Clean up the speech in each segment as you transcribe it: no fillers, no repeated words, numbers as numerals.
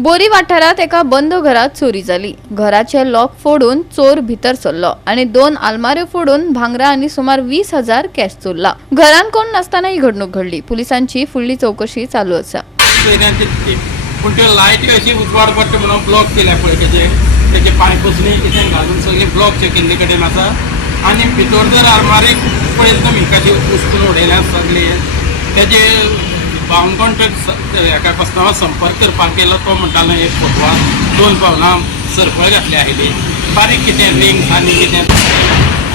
बोरी वाठारात एका बंद घरात चोरी झाली। घराचे लॉक फोडून चोर भितर सरलो आणि 2 आलमाऱ्यो फोडून भांगरा आणि सुमार 20,000 कॅश चोरला। घरान कोण नसताना ही घडणूक घडली। पोलिसांची फुडली चौकशी चालू आसा। पण त्यो लायटी अशी उजवाड पडटा म्हणून ब्लॉक केल्या पळय तेजे पायपसून कितें घालून सगळे ब्लॉक केल्ले कडेन आसा आणि भितर जर आलमारीक पळयत तुमी कशी उचलून उडयल्या सगळे तेजे बावन कॉन्ट्रॅक्ट एका कस्टमर संपर्क करपाक केलो तो म्हणटालो एक फोटवान 2 पावलां सरपळ घातली आयली बारीक कितें रिंग्स आनी कितें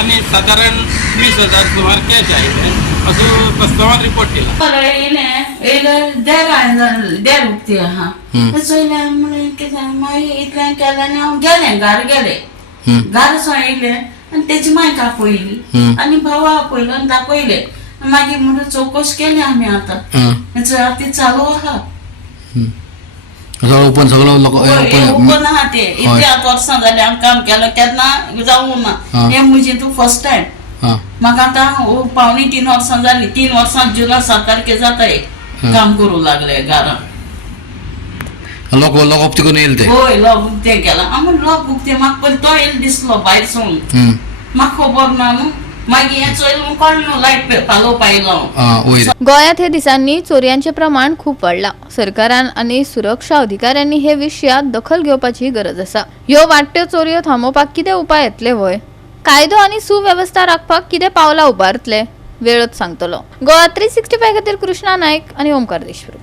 आनी सादारण 20,000 सुमार कॅश आयिल्ले असो कस्टमर रिपोर्ट केला। देर उक्ती हा चोयल्या म्हणून कितें मागीर इतलें केलें आनी हांव गेलें घरा गेलें घरा येयलें आनी तेजी मांयक आपयली आनी भावा आपयलो आनी दाखयलें मागीर म्हणून चौकशी केली आमी आतां ती चालू आहा ओपन आहा ते इतले 8 वर्सां जाली हांव काम केलें केन्ना जावूं ना हें म्हजें तूं फर्स्ट टायम म्हाका आतां पावणी 3 वर्सां जाली 3 वर्सां जुना 7 तारखे जाता एक काम करूं लागले घरा लॉक उक्ती येईल ते होय लॉक उक्ते केला आमी लॉक उक्ते म्हाका पयलीं तो येयलो दिसलो भायर सून म्हाका खबर ना न्हू मागीर हें चोयलो कळ्ळें लायट पालो पायलो। गोंयांत हे दिसांनी चोरयांचे प्रमाण खूप वाढला। सरकारान आणि सुरक्षा अधिकाऱ्यांनी हे विशयात दखल घेवपाची गरज आसा। ह्यो वाडट्यो चोरयो थांबोवपाक कितें उपाय येतले वय? कायदो आणि सुव्यवस्था राखपाक कितें पावलां उबारतले? वेळच सांगतलो। गोवा 365 खातीर कृष्णा नायक आणि ओमकार देशप्रू।